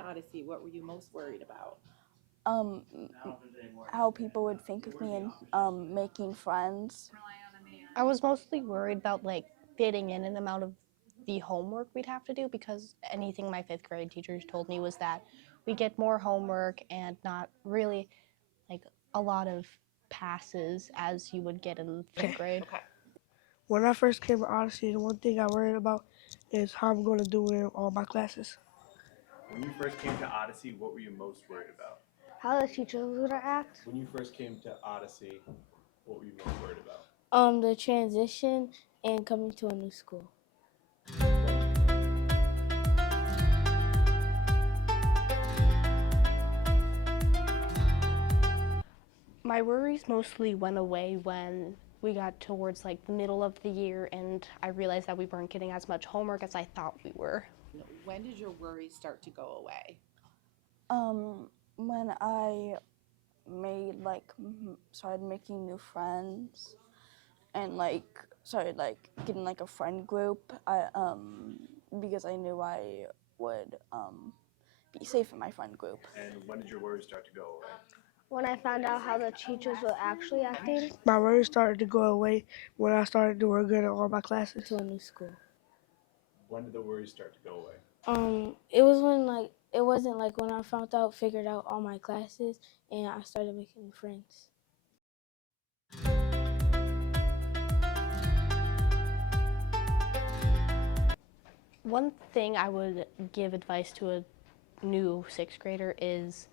to Odyssey, what were you most worried about? Um, how people would think of me and making friends. I was mostly worried about like fitting in and the amount of the homework we'd have to do, because anything my fifth grade teachers told me was that we get more homework and not really like a lot of passes as you would get in fifth grade. Okay. When I first came to Odyssey, the one thing I worried about is how I'm going to do in all my classes. When you first came to Odyssey, what were you most worried about? How the teachers would act. When you first came to Odyssey, what were you most worried about? The transition and coming to a new school. My worries mostly went away when we got towards like the middle of the year and I realized that we weren't getting as much homework as I thought we were. When did your worries start to go away? When I made started making new friends and started getting a friend group. Because I knew I would be safe in my friend group. And when did your worries start to go away? When I found out how the teachers were actually acting. My worries started to go away when I started doing good in all my classes. To a new school. When did the worries start to go away? It was when it wasn't when I figured out all my classes and I started making friends. One thing I would give advice to a new sixth grader is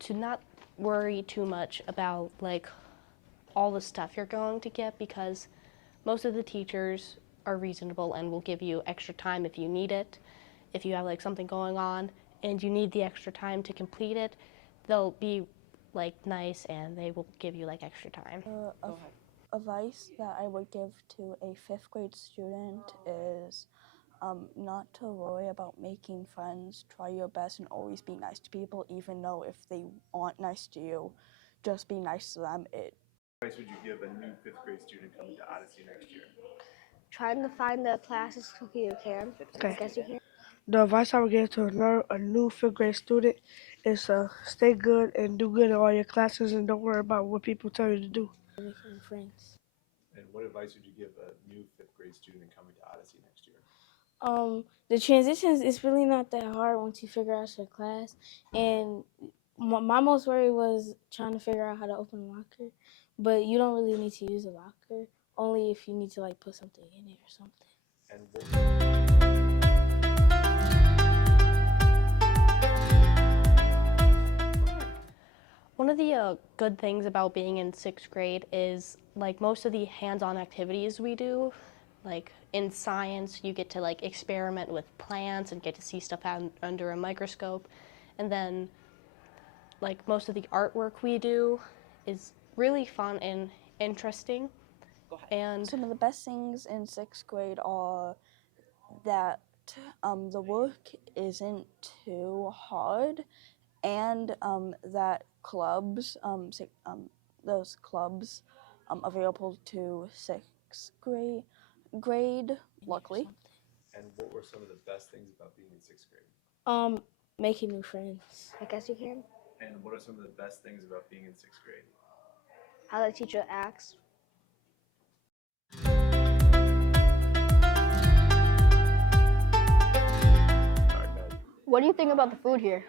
to not worry too much about all the stuff you're going to get, because most of the teachers are reasonable and will give you extra time if you need it. If you have something going on and you need the extra time to complete it, they'll be nice and they will give you extra time. Advice that I would give to a fifth grade student is not to worry about making friends. Try your best and always be nice to people, even though if they aren't nice to you, just be nice to them. What advice would you give a new fifth grade student coming to Odyssey next year? Trying to find the classes you can. Okay. I guess you can. The advice I would give to a new fifth grade student is stay good and do good in all your classes and don't worry about what people tell you to do. Making friends. And what advice would you give a new fifth grade student coming to Odyssey next year? The transitions is really not that hard once you figure out your class. And my most worry was trying to figure out how to open a locker. But you don't really need to use a locker, only if you need to put something in it or something. And One of the good things about being in sixth grade is most of the hands-on activities we do. In science, you get to experiment with plants and get to see stuff under a microscope. And then most of the artwork we do is really fun and interesting. Go ahead. And some of the best things in sixth grade are that the work isn't too hard, and that those clubs available to sixth grade, luckily. And what were some of the best things about being in sixth grade? Making new friends. I guess you can. And what are some of the best things about being in sixth grade? How the teacher acts. what do you think about the food here?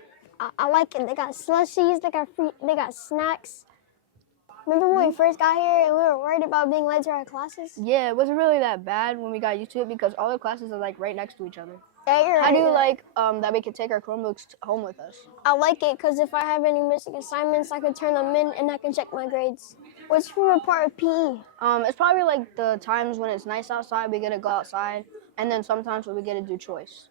I like it. They got slushies, they got fruit, they got snacks. Remember when we first got here and we were worried about being late to our classes? Yeah, it wasn't really that bad when we got used to it because all the classes are right next to each other. Yeah, you're right. How do you like that we can take our Chromebooks home with us? I like it because if I have any missing assignments, I can turn them in and I can check my grades. What's your favorite part of PE? It's probably the times when it's nice outside, we get to go outside, and then sometimes when we get to do choice.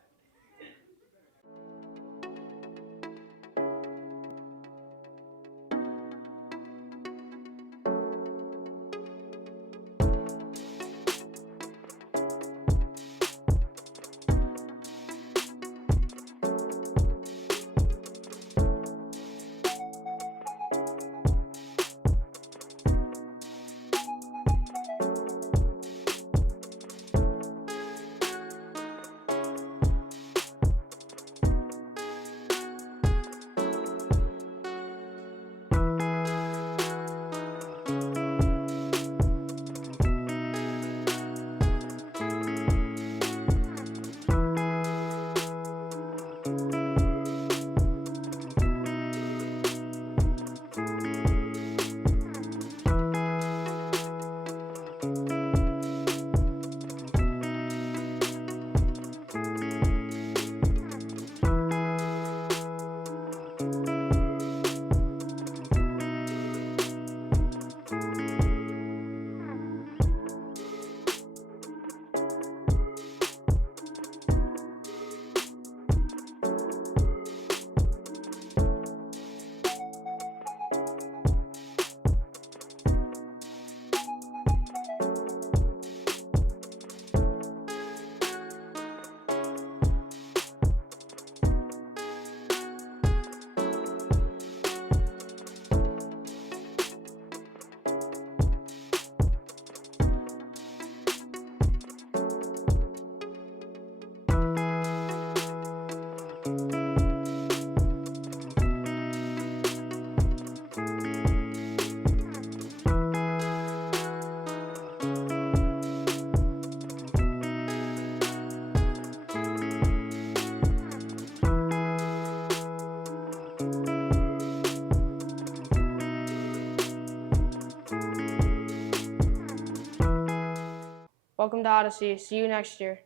Welcome to Odyssey. See you next year.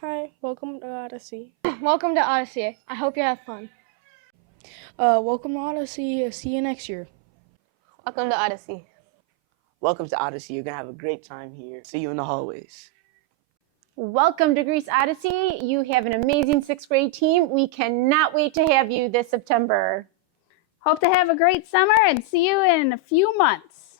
Hi, welcome to Odyssey. Welcome to Odyssey. I hope you have fun. Welcome to Odyssey. See you next year. Welcome to Odyssey. Welcome to Odyssey. You're going to have a great time here. See you in the hallways. Welcome to Greece Odyssey. You have an amazing 6th grade team. We cannot wait to have you this September. Hope to have a great summer and see you in a few months.